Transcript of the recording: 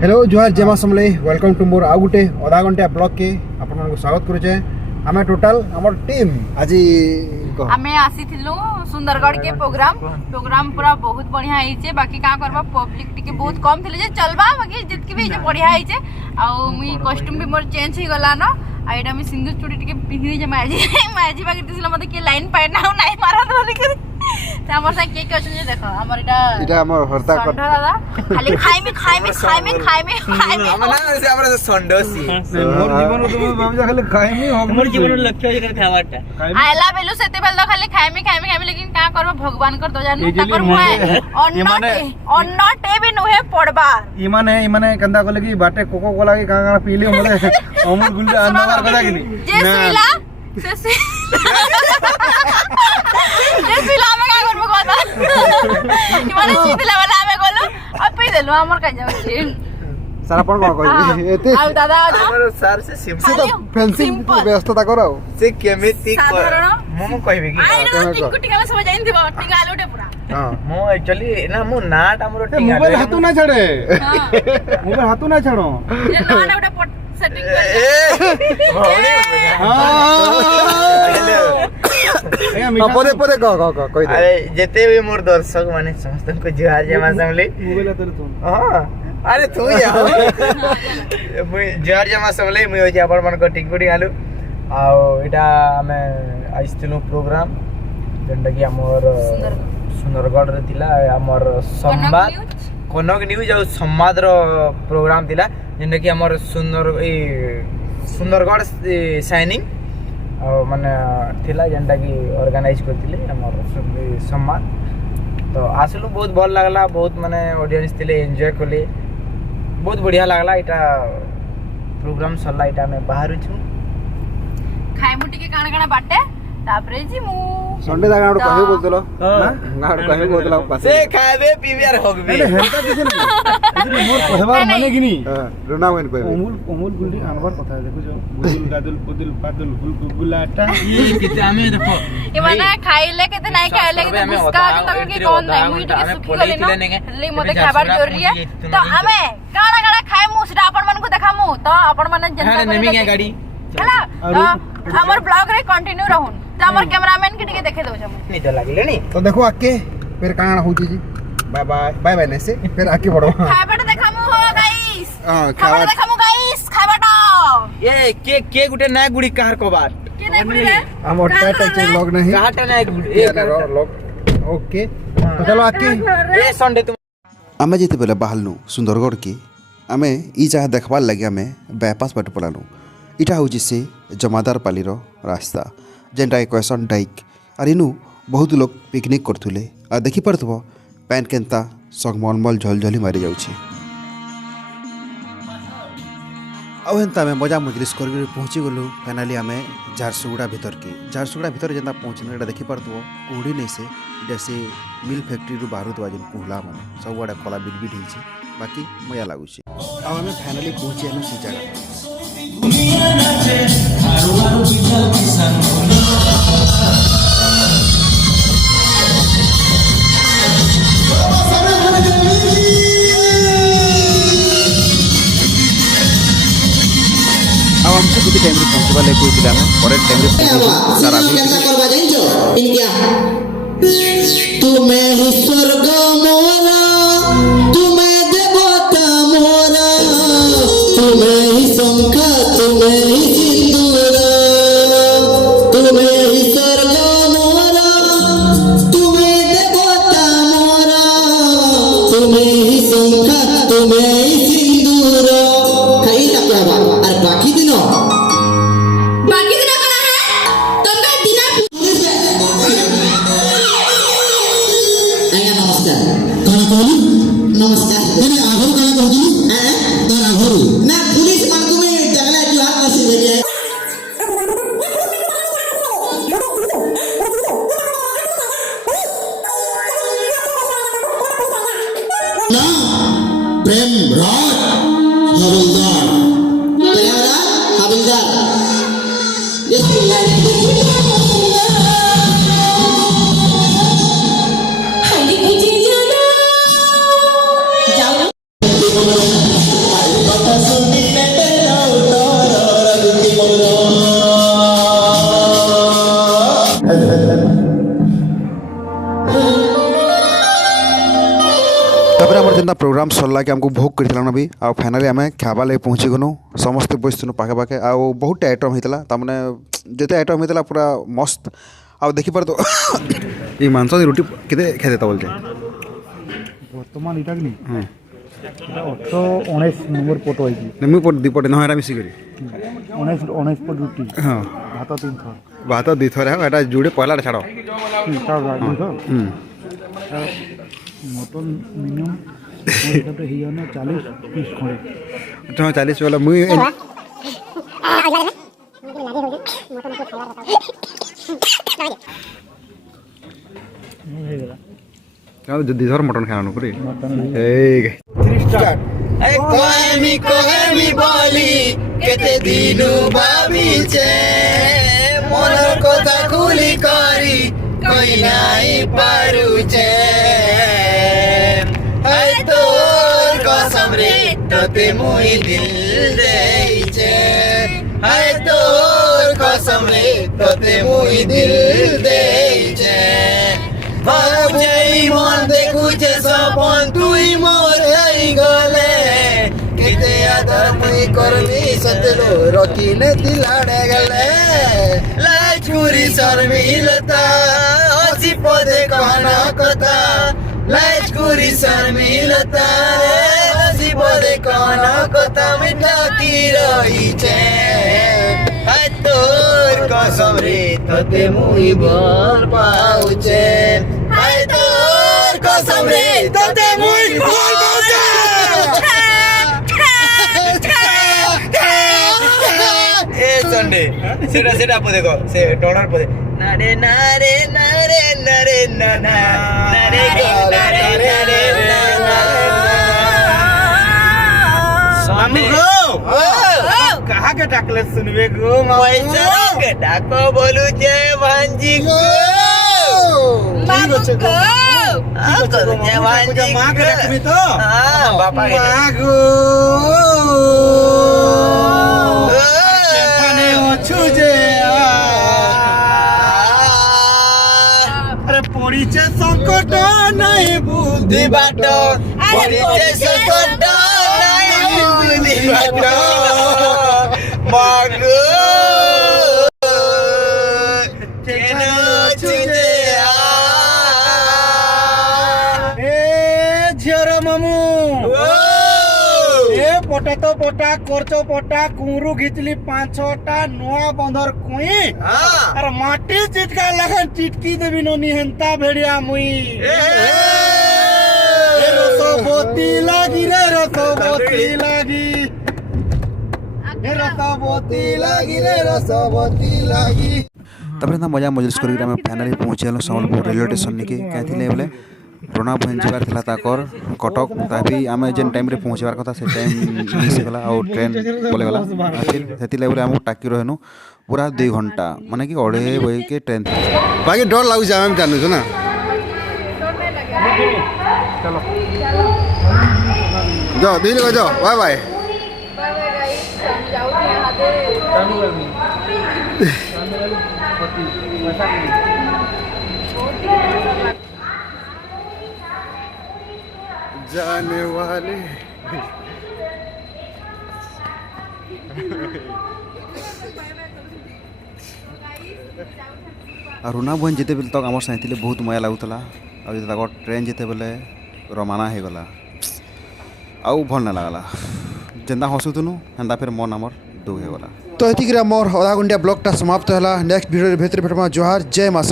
Hello जुहार जय मां समले welcome to मोर आउ गोटे आधा घंटा ब्लॉग के आपण को स्वागत करुचे। आमे टोटल हमर टीम आज आमे आसीथिलु सुंदरगढ़ के प्रोग्राम पूरा बहुत बढ़िया आइचे। बाकी का करबा पब्लिक टिके बहुत कम थिले जे चलबा बाकी जितकी भी जे बढ़िया आइचे। आ मुई कॉस्ट्यूम भी मोर चेंज ही गला न। आ एटा मी सिंगल चूड़ी टिके पिन्हि जे माजी बाकी दिसला मते के लाइन पाइ ना नाही मारा बोली कर त हमर सा के क्वेश्चन जे देखो हमर एटा हमर हरता कर दादा खाली खाइमे हमना से हमरा संडोसी मोर जीवन तुम भाबजा खाली खाइमी हमर जीवन लक्ष्य जे खावाटा आइला बेलु सेते बेल खाली खाइमे लेकिन का करबो भगवान कर दो जानू तकर मुए अन्नटे भी नहे पड़बा इमाने कंदा कोले की बाटे कोको कोला की कांगा पीले मोले अमूल गुंडा अन्नवार कदा किनी जे सुइला में का करबो कदा इमाने सीधला वाला हमें बोलो अब पी देलो हमर का जाउ छी सारा पण कोन कहबी एते आ दादा हमर सर से सिंपल फेंसिंग व्यवस्था करो से केमिति मम कहबी की आई टिकु टिका सब जाइन दिबो टिका आलोटे पूरा हां मो एक्चुअली ना मो नाट हमरो टिका मोबाइल हाथू ना छड़े मोबाइल हाथू ना छड़ो ये नाट उडा सेटिंग कर हां पदे पदे कह अरे जेते भी मोर दर्शक माने समस्त को जुहार जय मां समले मोबाइल तर तू हां अरे तू या मुई जुहार जय मां समले मुई हो जे आपण मन को टिकटुडी आलू आ एटा हमें आइस्तिनो प्रोग्राम जेंटा कि हमर सुंदरगढ़ रे थिला हमर संवाद कनक न्यूज और संवाद रो प्रोग्राम थिला जेंटा कि हमर सुंदरगढ़ साइनिंग माने थिला जेंटा कि ऑर्गेनाइज करथिले हमर संवाद तो आसलु बहुत भल लागला बहुत माने ऑडियंस थिले एन्जॉय करले बहुत बढ़िया लागला एटा प्रोग्राम सरला एटा में बाहर छु खाइ मुटी के काना बाटे तापरे जी मु संडे दा गाड़ कहि बोलतलो ना गाड़ कहि बोलतला पास से खाबे पीबे और होगबे अरे हेल्था किसे नहीं मोर कहबार माने कि नहीं रोना होइन कहबे अमूल गुंडी आनबार कथा देखो जो गुल गादुल पुदुल पादुल गुलाटा ये किते हमें देखो ये माने खाइले केते नाही खाइले केते मुस्का तक के कोन नाही मुई टिके सुखी गले न ले मते खाबार जरूरी है तो हमें काना खाइ मु सेटा अपन मन को देखामु तो अपन मन जनता नेमी के गाड़ी हला तो हमर ब्लॉग रे कंटिन्यू रहून तो हमर कैमरामैन के टिके देखे दो जम नहीं तो लागले नहीं तो देखो आके फिर काना होची जी बाय बाय बाय से फिर आके बढ़ो खाबार देखामु हो गाइस हां खाबार देखामु गाइस खाबार ये के गुटे ना गुडी कहर को बात के नहीं गुडी रे हम ओटा टच लॉग नहीं काटा ना गुडी ये लॉग ओके तो चलो आके ए संडे तुम आमे जेते बेले बाहलनु सुंदरगढ़ के आमे ई जगह देखबार लागि आमे बाईपास बाट पलानु इटा होची से जमादार पालीर रास्ता जेनटा क्वेश्चन डाइक आर इनु बहुत लोग पिकनिक करथुले आ देखि परथबो पैन केंता संगमलमल झलझली मारी जाउछि आउ हेंता में मजा मजलिस करके पहुँची गलु फाइनाली आमे झारसुगुड़ा भीतर जेंता पहुँचने एटा देखि परथबो कोडी नै से इटा से मिल फैक्ट्री रु बाहर दवा जिन कुहला मन सब वाडा कला बिडबिड हिचे बाकी मजा लागुछि आउ हमें फाइनाली पहुँची आनु से जगह अब हमसे कितने टाइम रे पहुंचबा ले कोई दिला में और टाइम रे पहुंच सारा कैसा करवा जाइजो इनकिया तुम्हें ही स्वर्ग मोरा तुम्हें देवता मोरा तुम्हें ही शंख तुम्हें ही सिंदूर तुम्हें ही स्वर्ग मोरा तुम्हें देवता मोरा तुम्हें ही शंख तुम्हें ही सिंदूर कहीं तक क्या बात और बाकी दिनों कना है तुमका दिना आया नमस्कार कौन कहली नमस्कार मैंने आघर कना कहली हैं तर आघर ना पुलिस मन को में जगला जो हाथ नसी बेरिया ना प्रेम राज हवलदार प्रेम राज हवलदार प्रोग्राम सरला कि आमको भोग कर भी आ फाइनाली आम खावा लगे पहुँची गलु समस्ते बसुँ पाखे पाखे आ बहुत आइटम होता ताने जिते आइटम होता पूरा मस्त आ देखिपार तो ये मांस रुटी के खाते बोलते बर्तमान इटा कि 18-19 नंबर पट होइछि मुई पट दीपटे ना मिसी करी 19 पट रुटी हाँ भात 3 थर भात 2 थर है एटा जुड़े पहला छाड़ मटन मिनिमम हिसाब ही ना 40 पीस खड़े 40 वाला मुई दिधर मटन खाना पूरी कहमी बोली केते दिनु भाबिचे मन कथा खुली करी कई नाई पारुचे हाय तोर कसम रे तोते मुई दिल देइचे हाय तोर कसम रे तोते मुई दिल देइचे भाव जई मन देखुचे सपन तुई मोर हई गले केते आदर मुई करली सतलो रखिने दिलाड़े गले लाचुरी शर्मिलता हसी पदे कहना कथा लाचुरी शर्मिलता हसी पदे कहना कथा मिठा की रही छे हाय तोर कसम रे तते मुई भल पाउचे हाय तोर कसम रे तते मुई भल पाउचे ए संडे सेटा पदे को से डॉलर पदे नारे नारे नारे नारे नाना नारे नारे नारे नारे कहा के डाकले सुनबे गो पैसा के डाको बोलू जय भांजी गो मागो को आको जय भांजी मां के डाकबी तो हां बापा के मागो केफाने ओछु जे अरे पड़ीचे संकट नहीं बुद्धि बाटो पड़ीचे संकट नहीं बुद्धि बाटो मागो केना छुजे ए झियर मामू ए पटा तो पटा करचो पटा कुंरू घिचली 5-6टा नुआ बंदर कुई अरे माटी चिटका लगन चिटकी देबी ननी हेंता भेड़िया मुई ए रसबती लागी रे रसबती लागी मजा मजलिस कर फाइनाली पहुँची गलु सम्बलपुर रेलवे स्टेशन के क्या बोले प्रणा बहन जबार था ताकर कटक तभी आम जेन टाइम रे पहुँचबार कथा से टाइम मिस गला और ट्रेन पलेगला फिर से आम टाकी रहनु पूरा 2 घंटा माने कि 2:30 बजे के ट्रेन बाकी डर लगुच आम जानू ना जाओ दिल को जाओ बाय बाय जाने वाले रुना बहन जिते बेले तक आम साथी बहुत मजा लगुला आ ट्रेन जिते बेले रवाना हो गला आउ भल ना लगला जेन्दा हसुथुनु हेन्दा फिर मन आमर दुख हो गला तो ये आमर आधा घंटा ब्लॉगटा समाप्त है नेक्स्ट वीडियो भेट भेटमा जोहार जय माँ।